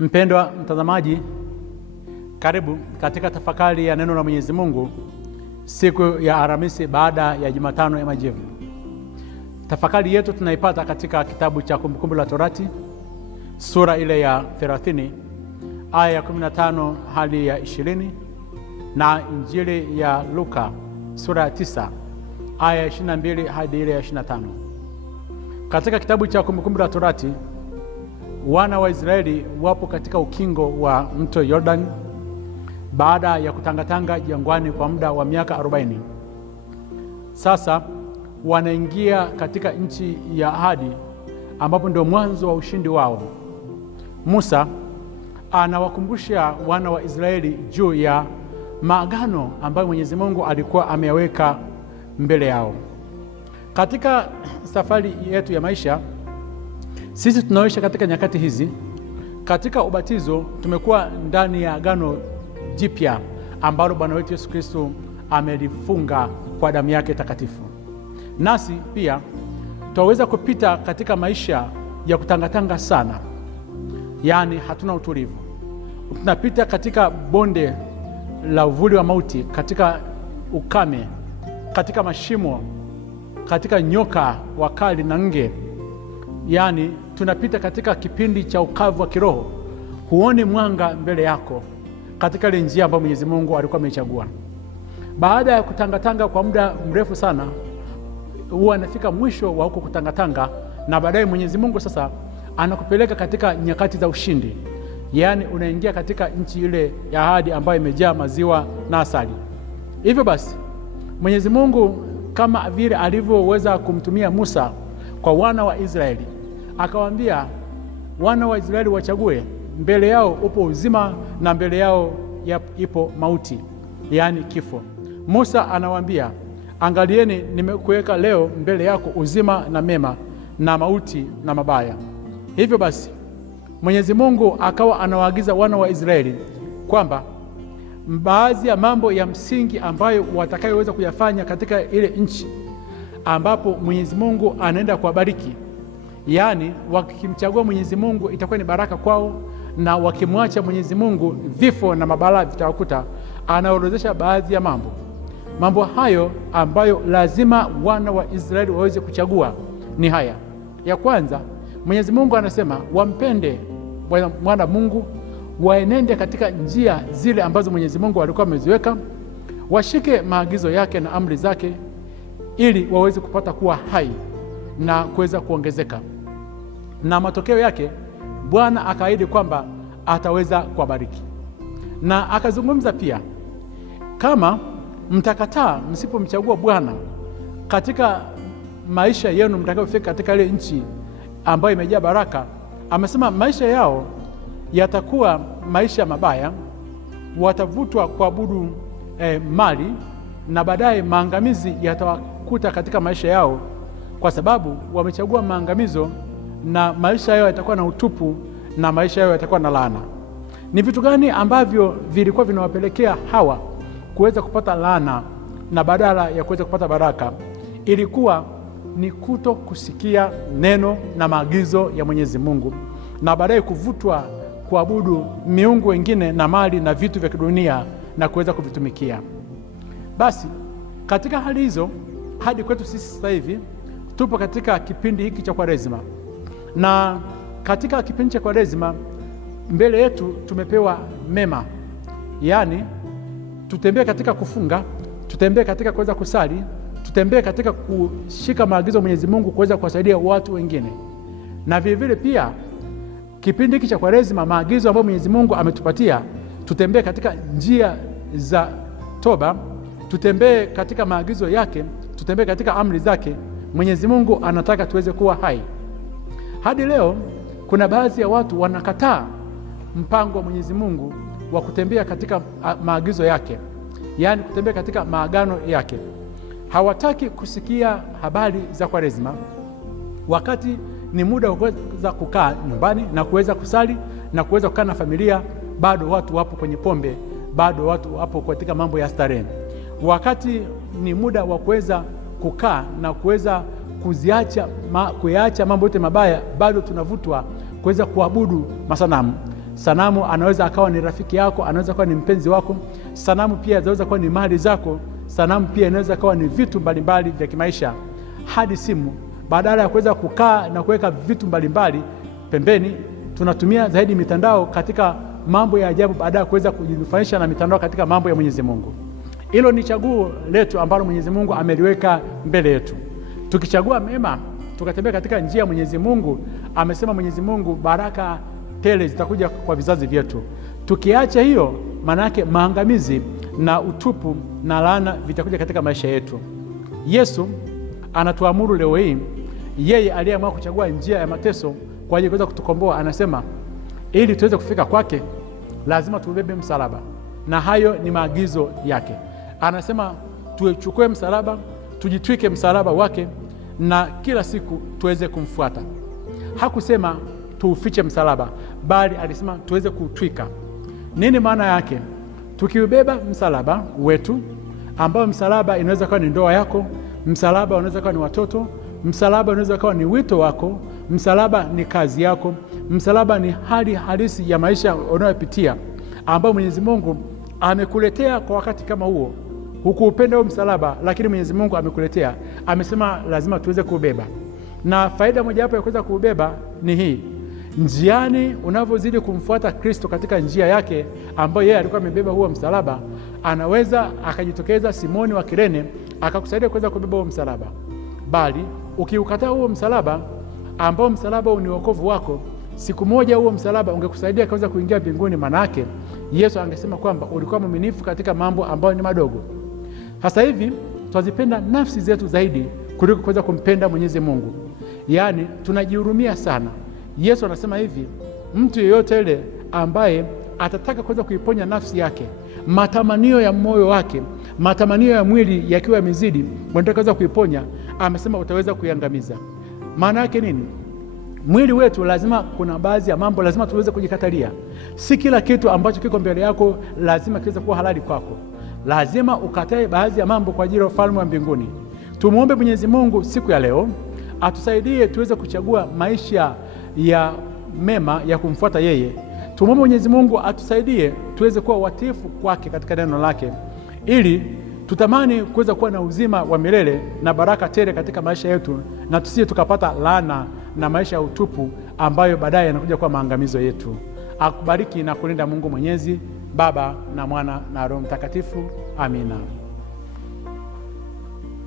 Mpendwa mtazamaji, karibu katika tafakari ya neno la Mwenyezi Mungu siku ya Alhamisi baada ya Jumatano ya Majivu. Tafakari yetu tunaipata katika kitabu cha Kumbukumbu la Torati sura ile ya 30 aya ya 15 hadi ya 20 na Injili ya Luka sura ya 9 aya ya 22 hadi ile ya 25. Katika kitabu cha Kumbukumbu la Torati, wana wa Israeli wapo katika ukingo wa mto Yordani baada ya kutangatanga jangwani kwa muda wa miaka 40. Sasa wanaingia katika nchi ya ahadi ambapo ndio mwanzo wa ushindi wao. Musa anawakumbusha wana wa Israeli juu ya maagano ambayo Mwenyezi Mungu alikuwa ameyaweka mbele yao. Katika safari yetu ya maisha, sisi tunaoishi katika nyakati hizi, katika ubatizo tumekuwa ndani ya agano jipya ambalo Bwana wetu Yesu Kristo amelifunga kwa damu yake takatifu. Nasi pia tunaweza kupita katika maisha ya kutangatanga sana, yaani hatuna utulivu. Tunapita katika bonde la uvuli wa mauti, katika ukame, katika mashimo, katika nyoka wakali na nge. Yaani tunapita katika kipindi cha ukavu wa kiroho. Huoni mwanga mbele yako katika ile njia ambayo Mwenyezi Mungu alikuwa amechagua. Baada ya kutangatanga kwa muda mrefu sana, huwa anafika mwisho wa huko kutangatanga, na baadaye Mwenyezi Mungu sasa anakupeleka katika nyakati za ushindi. Yaani unaingia katika nchi ile ya ahadi ambayo imejaa maziwa na asali. Hivyo basi, Mwenyezi Mungu kama vile alivyoweza kumtumia Musa kwa wana wa Israeli, akawaambia wana wa Israeli wachague, mbele yao upo uzima na mbele yao ipo mauti, yaani kifo. Musa anawaambia, angalieni, nimekuweka leo mbele yako uzima na mema na mauti na mabaya. Hivyo basi Mwenyezi Mungu akawa anawaagiza wana wa Israeli kwamba baadhi ya mambo ya msingi ambayo watakayoweza kuyafanya katika ile nchi ambapo Mwenyezi Mungu anaenda kuwabariki, yaani wakimchagua Mwenyezi Mungu itakuwa ni baraka kwao, na wakimwacha Mwenyezi Mungu vifo na mabalaa vitawakuta. Anaorodhesha baadhi ya mambo hayo ambayo lazima wana wa Israeli waweze kuchagua. Ni haya: ya kwanza, Mwenyezi Mungu anasema wampende mwana Mungu, waenende katika njia zile ambazo Mwenyezi Mungu alikuwa ameziweka, washike maagizo yake na amri zake, ili waweze kupata kuwa hai na kuweza kuongezeka. Na matokeo yake Bwana akaahidi kwamba ataweza kuwabariki. Na akazungumza pia, kama mtakataa, msipomchagua Bwana katika maisha yenu mtakayofika katika ile nchi ambayo imejaa baraka, amesema maisha yao yatakuwa maisha mabaya, watavutwa kuabudu mali, na baadaye maangamizi yatawakuta katika maisha yao, kwa sababu wamechagua maangamizo, na maisha yao yatakuwa na utupu, na maisha yao yatakuwa na laana. Ni vitu gani ambavyo vilikuwa vinawapelekea hawa kuweza kupata laana na badala ya kuweza kupata baraka? Ilikuwa ni kuto kusikia neno na maagizo ya Mwenyezi Mungu, na baadaye kuvutwa kuabudu miungu wengine na mali na vitu vya kidunia na kuweza kuvitumikia. Basi katika hali hizo, hadi kwetu sisi sasa hivi tupo katika kipindi hiki cha Kwaresima, na katika kipindi cha Kwaresima mbele yetu tumepewa mema, yaani tutembee katika kufunga, tutembee katika kuweza kusali, tutembee katika kushika maagizo ya Mwenyezi Mungu kuweza kuwasaidia watu wengine. Na vile vile pia kipindi hiki cha Kwaresima, maagizo ambayo Mwenyezi Mungu ametupatia, tutembee katika njia za toba, tutembee katika maagizo yake, tutembee katika amri zake. Mwenyezi Mungu anataka tuweze kuwa hai. Hadi leo kuna baadhi ya watu wanakataa mpango wa Mwenyezi Mungu wa kutembea katika maagizo yake, yaani kutembea katika maagano yake. Hawataki kusikia habari za Kwaresima, wakati ni muda wa kuweza kukaa nyumbani na kuweza kusali na kuweza kukaa na familia. Bado watu wapo kwenye pombe, bado watu wapo katika mambo ya starehe. Wakati ni muda wa kuweza kukaa na kuweza kuyaacha mambo yote mabaya, bado tunavutwa kuweza kuabudu masanamu. Sanamu anaweza akawa ni rafiki yako, anaweza kuwa ni mpenzi wako. Sanamu pia inaweza kuwa ni mali zako. Sanamu pia inaweza kuwa ni vitu mbalimbali vya kimaisha, hadi simu. Badala ya kuweza kukaa na kuweka vitu mbalimbali pembeni, tunatumia zaidi mitandao katika mambo ya ajabu, baada ya kuweza kujinufaisha na mitandao katika mambo ya Mwenyezi Mungu. Hilo ni chaguo letu ambalo Mwenyezi Mungu ameliweka mbele yetu. Tukichagua mema, tukatembea katika njia ya Mwenyezi Mungu, amesema Mwenyezi Mungu baraka tele zitakuja kwa vizazi vyetu. Tukiacha hiyo, maana yake maangamizi na utupu na laana vitakuja katika maisha yetu. Yesu anatuamuru leo hii, yeye aliyeamua kuchagua njia ya mateso kwa ajili ya kuweza kutukomboa, anasema ili tuweze kufika kwake lazima tubebe msalaba, na hayo ni maagizo yake. Anasema tuchukue msalaba, tujitwike msalaba wake, na kila siku tuweze kumfuata. Hakusema tuufiche msalaba, bali alisema tuweze kuutwika. Nini maana yake? Tukiubeba msalaba wetu, ambao msalaba inaweza kuwa ni ndoa yako, msalaba unaweza kuwa ni watoto, msalaba unaweza kuwa ni wito wako, msalaba ni kazi yako, msalaba ni hali halisi ya maisha unayopitia, ambao Mwenyezi Mungu amekuletea kwa wakati kama huo. Hukuupenda huo msalaba, lakini Mwenyezi Mungu amekuletea, amesema lazima tuweze kuubeba. Na faida moja hapo ya kuweza kuubeba ni hii: njiani unavyozidi kumfuata Kristo katika njia yake ambayo yeye alikuwa amebeba huo msalaba, anaweza akajitokeza Simoni wa Kirene akakusaidia kuweza kubeba huo msalaba. Bali ukiukataa huo msalaba, ambao msalaba ni wokovu wako, siku moja huo msalaba ungekusaidia kuweza kuingia mbinguni. Manake Yesu angesema kwamba ulikuwa mwaminifu katika mambo ambayo ni madogo. Sasa hivi twazipenda nafsi zetu zaidi kuliko kuweza kumpenda Mwenyezi Mungu. Yaani tunajihurumia sana. Yesu anasema hivi, mtu yeyote yule ambaye atataka kuweza kuiponya nafsi yake, matamanio ya moyo wake, matamanio ya mwili yakiwa yamezidi, unataka kuweza kuiponya, amesema utaweza kuiangamiza. Maana yake nini? Mwili wetu lazima, kuna baadhi ya mambo lazima tuweze kujikatalia. Si kila kitu ambacho kiko mbele yako lazima kiweze kuwa halali kwako. Lazima ukatae baadhi ya mambo kwa ajili ya ufalme wa mbinguni. Tumuombe Mwenyezi Mungu siku ya leo atusaidie tuweze kuchagua maisha ya mema ya kumfuata yeye. Tumuombe Mwenyezi Mungu atusaidie tuweze kuwa watiifu kwake katika neno lake, ili tutamani kuweza kuwa na uzima wa milele na baraka tele katika maisha yetu, na tusije tukapata laana na maisha ya utupu ambayo baadaye yanakuja kuwa maangamizo yetu. Akubariki na kulinda Mungu Mwenyezi, Baba na Mwana na Roho Mtakatifu. Amina.